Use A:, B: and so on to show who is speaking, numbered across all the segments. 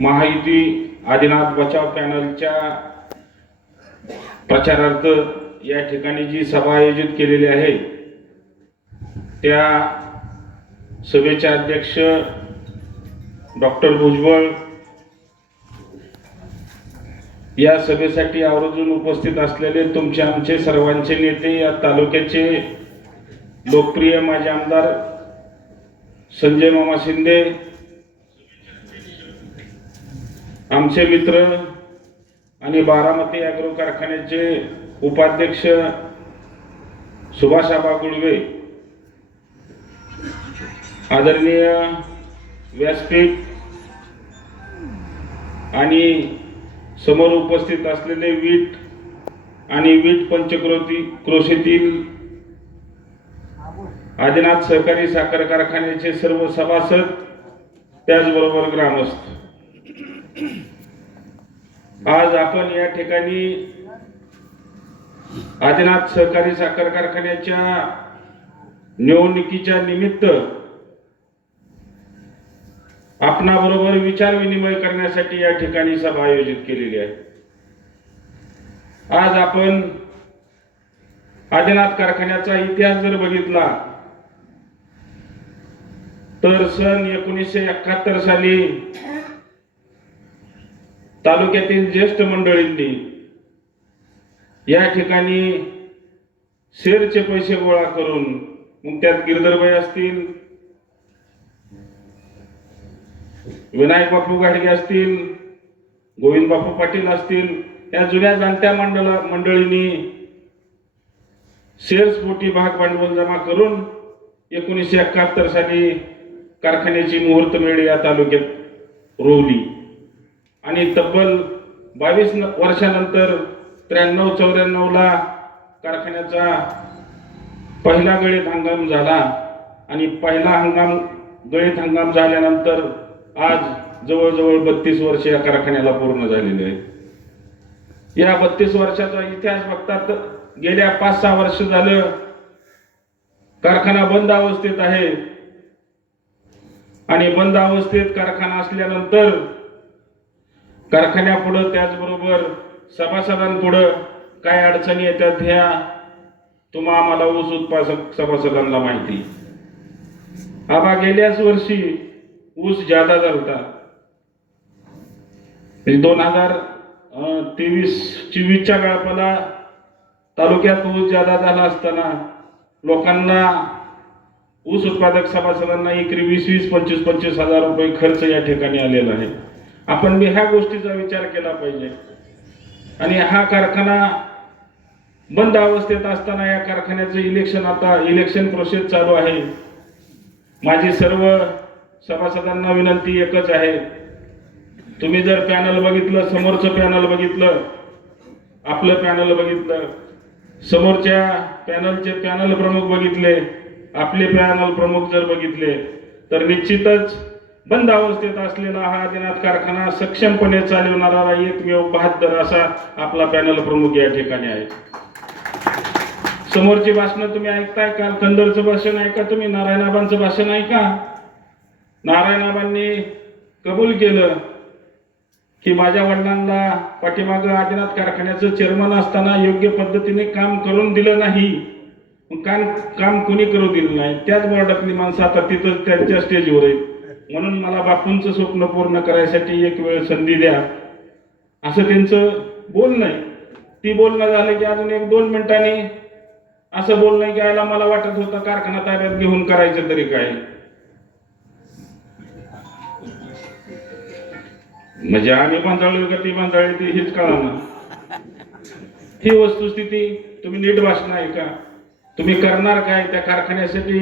A: महायुती आदिनाथ बचाव पॅनलच्या प्रचारार्थ या ठिकाणी जी सभा आयोजित केलेली आहे त्या सभेचे अध्यक्ष डॉक्टर भुजबळ या सभेसाठी आवर्जून उपस्थित असलेले तुमचे आमचे सर्वांचे नेते या तालुक्याचे लोकप्रिय माजी आमदार संजय मामा शिंदे आमचे मित्र आणि बारामती अॅग्रो कारखान्याचे उपाध्यक्ष सुभाषाबा गुळवे आदरणीय व्यासपीठ आणि समोर उपस्थित असलेले वीट आणि वीट पंचक्रोती क्रोशीतील आदिनाथ सहकारी साखर कारखान्याचे सर्व सभासद त्याचबरोबर ग्रामस्थ. आज आपण या ठिकाणी आदिनाथ सहकारी साखर कारखान्याच्या निवडणुकीच्या निमित्त आपणाबरोबर विचार विनिमय करण्यासाठी या ठिकाणी सभा आयोजित केलेली आहे. आज आपण आदिनाथ कारखान्याचा इतिहास जर बघितला तर सन एकोणीसशे एकाहत्तर साली तालुक्यातील ज्येष्ठ मंडळींनी या ठिकाणी शेअरचे पैसे गोळा करून मग त्यात गिरधरबाई असतील विनायक बापू गाडगे असतील गोविंद बापू पाटील असतील या जुन्या जाणत्या मंडळा मंडळींनी शेअर्स पोटी भाग भांडवल जमा करून एकोणीसशे एकाहत्तर साली कारखान्याची मुहूर्तमेढ या तालुक्यात रोवली. आणि तब्बल बावीस वर्षानंतर त्र्याण्णव चौऱ्याण्णवला कारखान्याचा पहिला गळीत हंगाम झाला आणि पहिला हंगाम गळीत हंगाम झाल्यानंतर आज जवळजवळ बत्तीस वर्ष या कारखान्याला पूर्ण झालेले आहेत. या बत्तीस वर्षाचा इतिहास बघता तर गेल्या पाच सहा वर्ष झालं कारखाना बंद अवस्थेत आहे. आणि बंद अवस्थेत कारखाना असल्यानंतर कारखान्यापुढं त्याचबरोबर सभासदांपुढं काय अडचणी येतात ह्या तुम्हा आम्हाला ऊस उत्पादक सभासदांना माहिती. आबा गेल्याच वर्षी ऊस जादा झालता. दोन हजार तेवीस चोवीसच्या काळाला तालुक्यात ऊस जादा झाला असताना लोकांना ऊस उत्पादक सभासदांना एकरी वीस वीस पंचवीस पंचवीस हजार रुपये खर्च या ठिकाणी आलेला आहे. आपण बी ह्या गोष्टीचा विचार केला पाहिजे. आणि हा कारखाना बंद अवस्थेत असताना या कारखान्याचं इलेक्शन आता इलेक्शन प्रोसेस चालू आहे. माझी सर्व सभासदांना विनंती एकच आहे. तुम्ही जर पॅनल बघितलं समोरचं पॅनल बघितलं आपलं पॅनल बघितलं समोरच्या पॅनलचे पॅनल प्रमुख बघितले आपले पॅनल प्रमुख जर बघितले तर निश्चितच बंद अवस्थेत असलेला हा आदिनाथ कारखाना सक्षमपणे चालवणारा एकमेव बहादर असा आपला पॅनल प्रमुख या ठिकाणी आहे. समोरची भाषणं तुम्ही ऐकताय का? कंदरचं भाषण ऐका तुम्ही? नारायणाबांचं भाषण ऐका नारायणाबांनी कबूल केलं की माझ्या वडिलांना पाठीमागं आदिनाथ कारखान्याचं चेअरमन असताना योग्य पद्धतीने काम करून दिलं नाही. काम काम कोणी करू दिलं नाही? त्याच बोर्डातली माणसं आता तिथं त्यांच्या स्टेजवर आहेत. म्हणून मला बापूंचं स्वप्न पूर्ण करायसाठी एक वेळ संधी द्या. असं त्यांचं बोलणं आहे. ती बोलणं झालं की अजून एक दोन मिनिटांनी असं बोलणं की आयला मला वाटत होतं कारखाना ताब्यात घेऊन करायचं तरी काय. म्हणजे आम्ही बांधाळलो का ती बांधाळी ती हीच ना ही वस्तुस्थिती तुम्ही नीट भाषण आहे का? तुम्ही करणार काय त्या कारखान्यासाठी?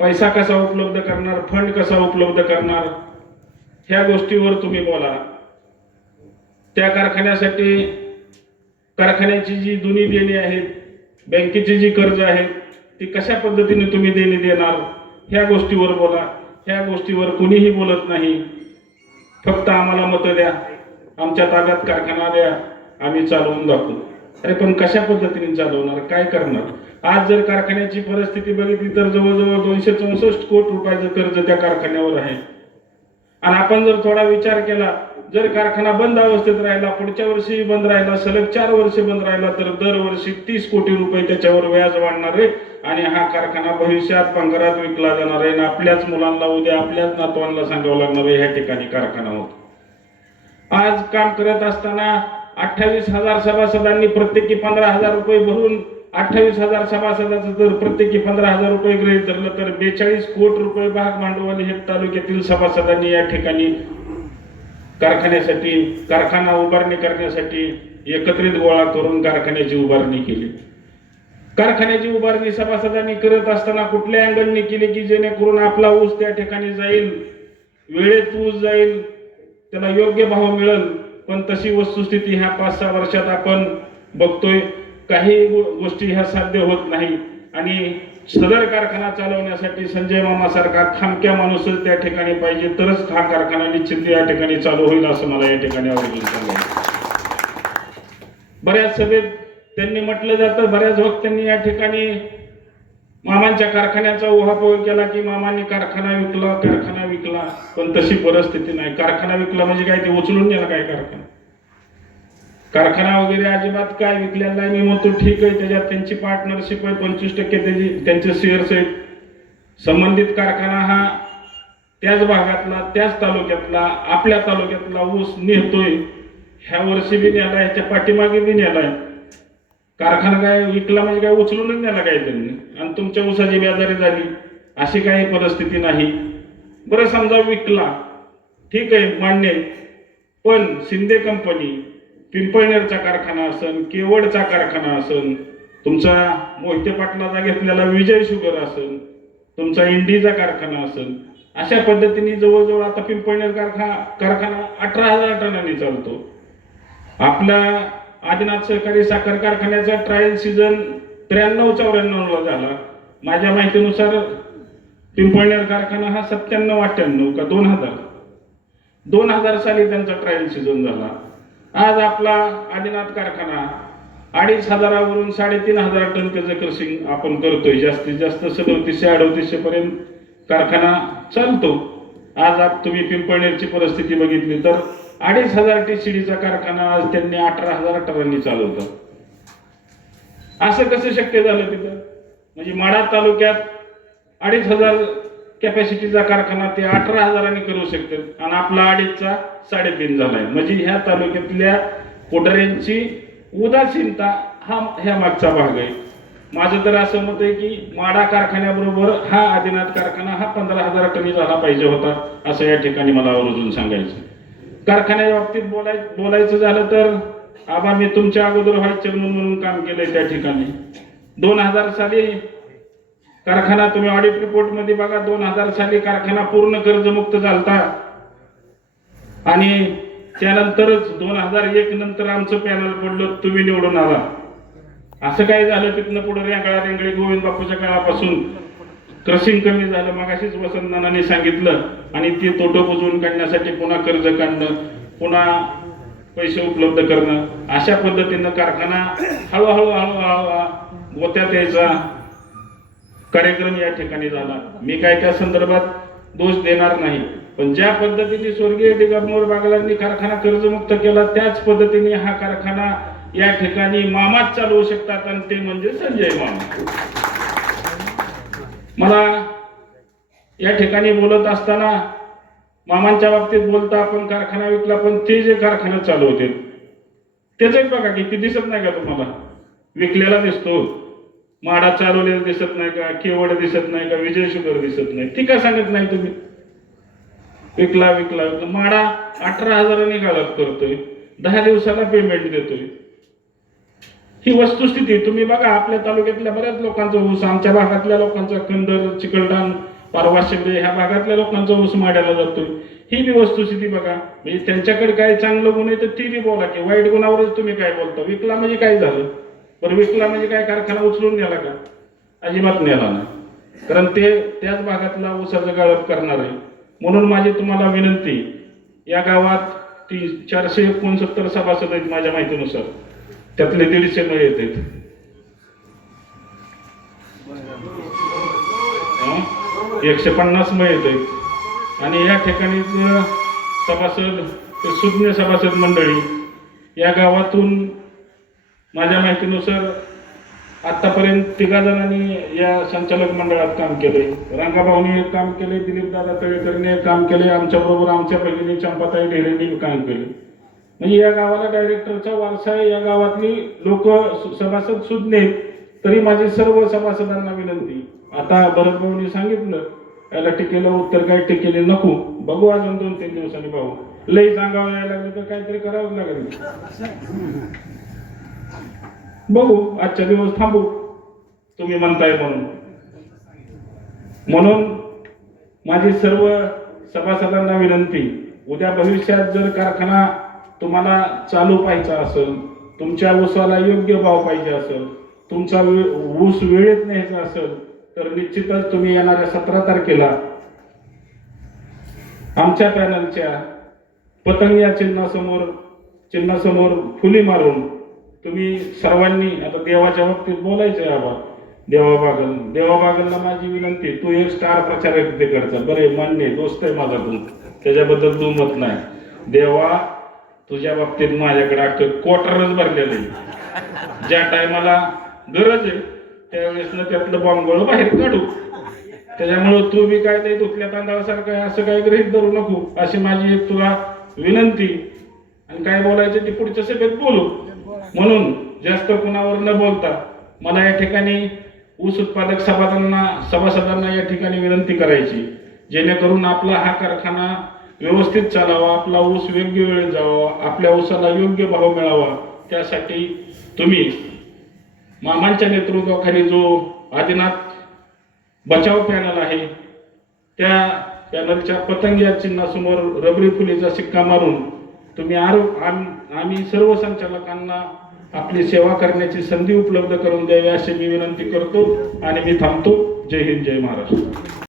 A: पैसा कसा उपलब्ध करणार फंड कसा उपलब्ध करणार ह्या गोष्टीवर तुम्ही बोला. त्या कारखान्यासाठी कारखान्याची जी जुनी देणी आहेत बँकेची जी कर्ज आहेत ती कशा पद्धतीने तुम्ही देणी देणार ह्या गोष्टीवर बोला. ह्या गोष्टीवर कुणीही बोलत नाही. फक्त आम्हाला मतं द्या. आमच्या ताब्यात कारखाना द्या. आम्ही चालवून दाखवू. अरे पण कशा पद्धतीने चालवणार? काय करणार? आज जर कारखान्याची परिस्थिती बघितली तर जवळजवळ दोनशे चौसष्ट कोटी रुपयाचं कर्ज त्या कारखान्यावर आहे. आणि आपण जर थोडा विचार केला जर कारखाना बंद अवस्थेत राहिला पुढच्या वर्षी बंद राहिला सलग चार वर्ष बंद राहिला तर दरवर्षी तीस कोटी रुपये त्याच्यावर व्याज वाढणार आहे. आणि हा कारखाना भविष्यात पंगरात विकला जाणार आहे. आणि आपल्याच मुलांना उद्या आपल्याच नातवांना सांगावं लागणार आहे ह्या ठिकाणी कारखाना होत. आज काम करत असताना अठ्ठावीस हजार सभासदांनी प्रत्येकी पंधरा हजार रुपये भरून अठ्ठावीस हजार सभासदाचं जर प्रत्येकी पंधरा हजार रुपये गृहीत धरलं तर बेचाळीस कोटी रुपये भाग भांडवल हे तालुक्यातील सभासदांनी या ठिकाणी कारखान्यासाठी कारखाना उभारणी करण्यासाठी एकत्रित गोळा करून कारखान्याची उभारणी केली. कारखान्याची उभारणी सभासदांनी करत असताना कुठल्या अँगलने केली की जेणेकरून आपला ऊस त्या ठिकाणी जाईल? वेळेत ऊस जाईल त्याला योग्य भाव मिळेल पण तशी वस्तुस्थिती ह्या पाच सहा वर्षात आपण बघतोय. काही गोष्टी ह्या साध्य होत नाही. आणि सदर कारखाना चालवण्यासाठी संजय मामा सारखा खामक्या माणूसच त्या ठिकाणी पाहिजे तरच हा कारखाना निश्चित या ठिकाणी चालू होईल असं मला या ठिकाणी आवर्जून सांगायचं बऱ्याच सभेत त्यांनी म्हटलं जातं बऱ्याच वक्त्यांनी या ठिकाणी मामांच्या कारखान्याचा उहापोह केला की मामांनी कारखाना विकला कारखाना विकला पण तशी परिस्थिती नाही. कारखाना विकला म्हणजे काय? ते उचलून गेला काय कारखाना? कारखाना वगैरे अजिबात काय विकलेला नाही. मी म्हणतो ठीक आहे त्याच्यात त्यांची पार्टनरशिप आहे पंचवीस टक्के त्याची त्यांचे शेअर्स आहेत. संबंधित कारखाना हा त्याच भागातला त्याच तालुक्यातला आपल्या तालुक्यातला ऊस नेतोय. ह्या वर्षी बी नेला ह्याच्या पाठीमागे बी नेलाय कारखाना काय विकला म्हणजे काय उचलूनच नेला काय त्यांनी. आणि तुमच्या ऊसाची व्याजारी झाली. अशी काही परिस्थिती नाही. बरं समजा विकला. ठीक आहे मान्य पण शिंदे कंपनी पिंपळनेरचा कारखाना असन केवडचा कारखाना असन तुमचा मोहिते पाटलाचा घेतलेला विजय शुगर असन तुमचा इंडीचा कारखाना असन अशा पद्धतीने जवळजवळ आता पिंपळनेर कारखा कारखाना अठरा हजार टनाने चालतो. आपला आदिनाथ सहकारी साखर कारखान्याचा ट्रायल सीझन त्र्याण्णव चौऱ्याण्णवला झाला. माझ्या माहितीनुसार पिंपळनेर कारखाना हा सत्त्याण्णव अठ्ठ्याण्णव का दोन हजार. दोन हजार साली त्यांचा ट्रायल सीझन झाला. आज आपला आदिनाथ कारखाना अडीच हजारावरून साडेतीन हजार टन त्याचं क्रसिंग आपण करतोय. जास्तीत जास्त सदोतीसशे अडोतीसशे पर्यंत कारखाना चालतो. आज आप तुम्ही पिंपळनेरची परिस्थिती बघितली तर अडीच हजार टीसीडीचा कारखाना आज त्यांनी अठरा हजार टनांनी चालवतात असं कसं शक्य झालं तिथं? म्हणजे माडा तालुक्यात अडीच हजार कॅपॅसिटीचा कारखाना ते अठरा हजारांनी करू शकतात. आणि आपला अडीचचा साडेतीन झालाय. म्हणजे ह्या तालुक्यातल्या कोठाऱ्यांची उदासीनता हा ह्या मागचा भाग आहे. माझं तर असं मत आहे की माडा कारखान्याबरोबर हा आदिनाथ कारखाना हा पंधरा हजार टनी झाला पाहिजे होता असं या ठिकाणी मला आवर्जून सांगायचं कारखान्याच्या बाबतीत बोलाय बोलायचं झालं तर आबा मी तुमच्या अगोदर व्हाईस चेअरमन म्हणून काम केलंय त्या ठिकाणी. दोन हजार साली कारखाना तुम्ही ऑडिट रिपोर्टमध्ये बघा दोन हजार साली कारखाना पूर्ण कर्जमुक्त झालता. आणि त्यानंतरच दोन हजार एक नंतर आमचं पॅनल पडलं तुम्ही निवडून आला. असं काय झालं तिथनं पुढे रेंगळा रेंगळी गोविंद बापूच्या काळापासून? क्रशिंग कमी झालं मग अशीच वसंतनानाने सांगितलं. आणि ते तोटं बुजवून काढण्यासाठी पुन्हा कर्ज काढणं पुन्हा पैसे उपलब्ध करणं. अशा पद्धतीनं कारखाना हळूहळू हळूहळू गोत्यात यायचा. कार्यक्रम या ठिकाणी झाला. मी काय त्या संदर्भात दोष देणार नाही. पण ज्या पद्धतीने स्वर्गीय दिगंबर बागलांनी कारखाना कर्जमुक्त केला त्याच पद्धतीने हा कारखाना या ठिकाणी मामाच चालवू शकतात आणि ते म्हणजे संजय मामा. मला या ठिकाणी बोलत असताना मामांच्या बाबतीत बोलता आपण कारखाना विकला पण ते जे कारखाना चालवते त्याच बघा की ते दिसत नाही का तुम्हाला? विकलेला दिसतो. माडा चालवलेला दिसत नाही का केवड दिसत नाही का विजय शुगर दिसत नाही. ती का सांगत नाही तुम्ही. विकला विकला विकला. माडा अठरा हजारांनी गाळप करतोय. दहा दिवसाला पेमेंट देतोय. ही वस्तुस्थिती तुम्ही बघा आपल्या तालुक्यातल्या बऱ्याच लोकांचा ऊस आमच्या भागातल्या लोकांचा कंदर चिकलठाण पारवा शिंदे ह्या भागातल्या लोकांचा ऊस माड्याला जातोय. ही बी वस्तुस्थिती बघा. म्हणजे त्यांच्याकडे काय चांगलं गुण आहे तर ती बी बोला की वाईट गुणावरच तुम्ही काय बोलता? विकला म्हणजे काय झालं? पण विकला म्हणजे काय कारखाना उचलून नेला का? अजिबात नेला नाही. कारण ते त्याच भागातला ऊसाचं गाळप करणार. आहे म्हणून माझी तुम्हाला विनंती या गावात ती चारशे एकोणसत्तर सभासद आहेत माझ्या माहितीनुसार. त्यातले दीडशे मय येत आहेत. एकशे पन्नास मय येत आहेत. आणि या ठिकाणी सभासद ते सुज्ञ सभासद मंडळी या गावातून माझ्या माहितीनुसार आत्तापर्यंत तिघा जणांनी या संचालक मंडळात काम केले. रंगाभाऊनी एक काम केले दिलीप दादा तळेकरने एक काम केले आमच्याबरोबर आमच्या बहिणीने चंपाताई ढेरेंनी काम केले. म्हणजे या गावाला डायरेक्टरचा वारसा आहे या गावातली लोक सभासद सुज्ञ तरी माझी सर्व सभासदांना विनंती. आता भरतभाऊनी सांगितलं याला टिकेलं उत्तर काय टिकेले नको. बघू अजून दोन तीन दिवसांनी भाऊ. लई सांगावं यायला लागलं तर काहीतरी करावंच लागेल. बघू आजच्या दिवस थांबू तुम्ही म्हणताय म्हणून. म्हणून माझी सर्व सभासदांना विनंती उद्या भविष्यात जर कारखाना तुम्हाला चालू पाहिजे असेल तुमच्या ऊसाला योग्य भाव पाहिजे असेल तुमचा ऊस वेळेत न्यायचा असेल तर निश्चितच तुम्ही येणाऱ्या सतरा तारखेला आमच्या पॅनलच्या पतंग या चिन्हासमोर चिन्हासमोर फुली मारून तुम्ही सर्वांनी आता देवाच्या बाबतीत बोलायचं आहे आबा देवा बागल देवा बागलला माझी विनंती तू एक स्टार प्रचारक तिकडचा बरे मान्य आहे, दोस्त आहे माझा तू. त्याच्याबद्दल तू मत नाही. देवा तुझ्या बाबतीत माझ्याकडे अख्खं क्वार्टरच भरलेलं आहे. ज्या टायमाला गरज आहे त्यावेळेस ना त्यातलं बॉम्बगोळ बाहेर काढू. त्याच्यामुळं तू बी काय नाही धुतल्या तांदळासारखं असं काही ग्रहित धरू नको. अशी माझी एक तुला विनंती आणि काय बोलायचं ते पुढच्या सभेत बोलू. म्हणून जास्त कुणावर न बोलता मला या ठिकाणी ऊस उत्पादक सभासदांना सभासदांना या ठिकाणी विनंती करायची जेणेकरून आपला हा कारखाना व्यवस्थित चालावा आपला ऊस योग्य वेळेत जावा आपल्या ऊसाला योग्य भाव मिळावा त्यासाठी तुम्ही मामांच्या नेतृत्वाखाली जो आदिनाथ बचाव पॅनल आहे त्या पॅनलच्या पतंग या चिन्हासमोर रबरी फुलीचा शिक्का मारून तुम्ही आरो आम्ही आम्ही सर्व संचालकांना आपली सेवा करण्याची संधी उपलब्ध करून द्यावी अशी मी विनंती करतो आणि मी थांबतो. जय हिंद जय महाराष्ट्र.